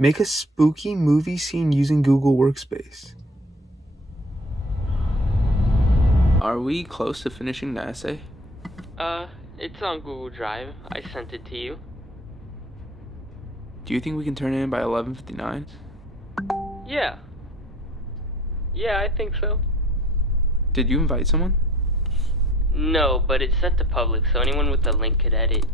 Make a spooky movie scene using Google Workspace. Are we close to finishing the essay? It's on Google Drive. I sent it to you. Do you think we can turn it in by 11:59? Yeah. Yeah, I think so. Did you invite someone? No, but it's set to public, so anyone with the link could edit.